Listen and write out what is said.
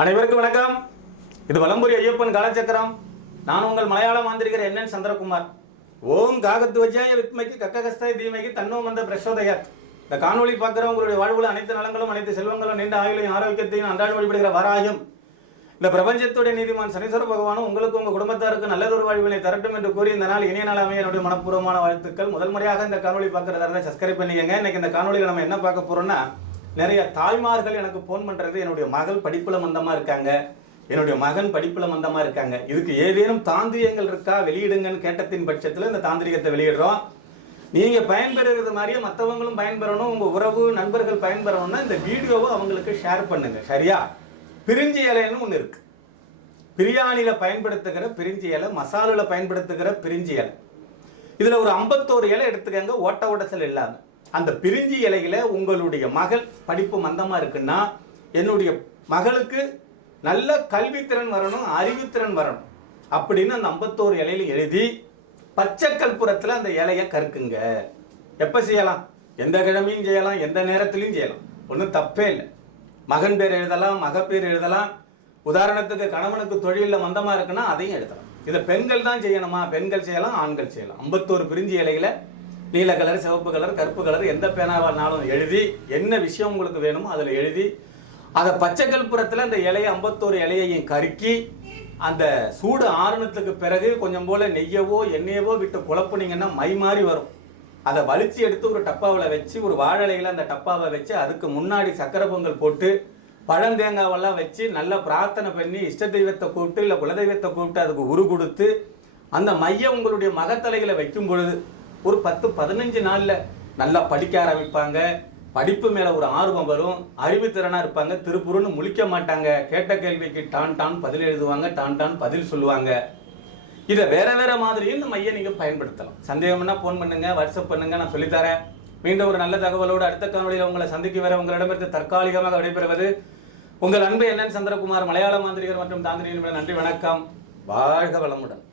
அனைவருக்கும் வணக்கம். இது வலம்புரி ஐயப்பன் காலச்சக்கரம். நான் உங்கள் மலையாள மாந்திரிகர் என்னன் சந்திரகுமார். ஓம் காகத்து வஜ்ஜாய வித்மைக்கு கக்ககஸ்தாய தீமைக்கு தன்னோ வந்த பிரசோதயர். இந்த காணொலி பார்க்குறவங்களுடைய வாழ்வில் வாழ்வுல அனைத்து நலங்களும் அனைத்து செல்வங்களும் நீண்ட ஆயுளையும் ஆரோக்கியத்தையும் அன்றாட வழிபடுகிற வராயும் இந்த பிரபஞ்சத்துடைய நீதிமான் சனீஸ்வர பகவானும் உங்களுக்கு உங்கள் குடும்பத்தாருக்கு நல்லதொரு வாழ்வினை தரட்டும் என்று கூறி இந்த நாள் இனிய நாள் அமைய என்னுடைய மனப்பூர்வமான வாழ்த்துக்கள். முதல் முறையாக இந்த காணொலி பார்க்கறதா இருந்தால் சப்ஸ்கிரைப் பண்ணிக்கங்க. இன்னைக்கு இந்த காணொலியில் நம்ம என்ன பார்க்க போகிறோம்னா நிறைய தாய்மார்கள் எனக்கு ஃபோன் பண்றது என்னுடைய மகள் படிப்புல மந்தமா இருக்காங்க. என்னுடைய மகன் படிப்புல மந்தமா இருக்காங்க. இதுக்கு ஏதேனும் தாந்திரியங்கள் இருக்கா? வெளியிடுங்கன்னு கேட்டத்தின் பட்சத்தில் இந்த தாந்திரிகத்தை வெளியிடுறோம். நீங்க பயன்பெறுகிறது மாதிரியே மற்றவங்களும் பயன்பெறணும். உங்க உறவு நண்பர்கள் பயன்பெறணும்னா இந்த வீடியோவை அவங்களுக்கு ஷேர் பண்ணுங்க. சரியா? பிரிஞ்சி இலைன்னு ஒன்று இருக்கு. பிரியாணியில பயன்படுத்துகிற பிரிஞ்சி இலை மசாலில் பயன்படுத்துகிற பிரிஞ்சி இலை. இதுல ஒரு ஐம்பத்தோரு இலை எடுத்துக்கங்க. ஓட்ட உடச்சல் இல்லாமல் அந்த பிரிஞ்சி இலையில உங்களுடைய மகள் படிப்பு மந்தமா இருக்குன்னா என்னுடைய மகளுக்கு நல்ல கல்வித்திறன் வரணும் அறிவுத்திறன் வரணும் அப்படின்னு அந்த ஐம்பத்தோரு இலையில எழுதி பச்சை கற்பூரத்துல அந்த இலையை கற்குங்க. எப்போ செய்யலாம்? எந்த கிழமையும் செய்யலாம் எந்த நேரத்திலையும் செய்யலாம். ஒன்றும் தப்பே இல்லை. மகன் பேர் எழுதலாம் மகப்பேர் எழுதலாம். உதாரணத்துக்கு கணவனுக்கு தொழிலில் மந்தமாக இருக்குன்னா அதையும் எழுதலாம் இதை பெண்கள் தான் செய்யணுமா? பெண்கள் செய்யலாம் ஆண்கள் செய்யலாம். ஐம்பத்தோரு பிரிஞ்சி இலைகளை நீல கலர் சிவப்பு கலர் கருப்பு கலர் எந்த பேனாவானாலும் எழுதி என்ன விஷயம் உங்களுக்கு வேணுமோ அதில் எழுதி அதை பச்சை கல்புரத்தில் அந்த இலையை ஐம்பத்தோரு இலையையும் கருக்கி அந்த சூடு ஆறுனத்துக்கு பிறகு கொஞ்சம் போல் நெய்யவோ எண்ணெயவோ விட்டு குழப்புனீங்கன்னா மை மாதிரி வரும். அதை வலிச்சு எடுத்து ஒரு டப்பாவில் வச்சு ஒரு வாழலையில் அந்த டப்பாவை வச்சு அதுக்கு முன்னாடி சக்கரை பொங்கல் போட்டு பழந்தேங்காவெல்லாம் வச்சு நல்லா பிரார்த்தனை பண்ணி இஷ்ட தெய்வத்தை கூப்பிட்டு இல்லை குலதெய்வத்தை கூப்பிட்டு அதுக்கு உரு கொடுத்து அந்த மையம் உங்களுடைய மகத்தலைகளை வைக்கும் பொழுது ஒரு பத்து பதினஞ்சு நாளில் நல்லா படிக்க ஆரம்பிப்பாங்க. படிப்பு மேலே ஒரு ஆர்வம் வரும். அறிவுத்திறனாக இருப்பாங்க. திருப்புருன்னு முழிக்க மாட்டாங்க. கேட்ட கேள்விக்கு டான் டான் பதில் எழுதுவாங்க. டான் டான் பதில் சொல்லுவாங்க. இதை வேற வேற மாதிரியும் இந்த மையம் நீங்கள் பயன்படுத்தலாம். சந்தேகம்னா ஃபோன் பண்ணுங்க வாட்ஸ்அப் பண்ணுங்க நான் சொல்லித்தரேன். மீண்டும் ஒரு நல்ல தகவலோடு அடுத்த காணொலியில் உங்களை சந்திக்க வர உங்களிடமிருந்து தற்காலிகமாக விடைபெறுவது உங்கள் அன்பு என்னன் சந்திரகுமார் மலையாள மாந்திரிகர் மற்றும் தாந்திரியின் நன்றி வணக்கம். வாழ்க வளமுடன்.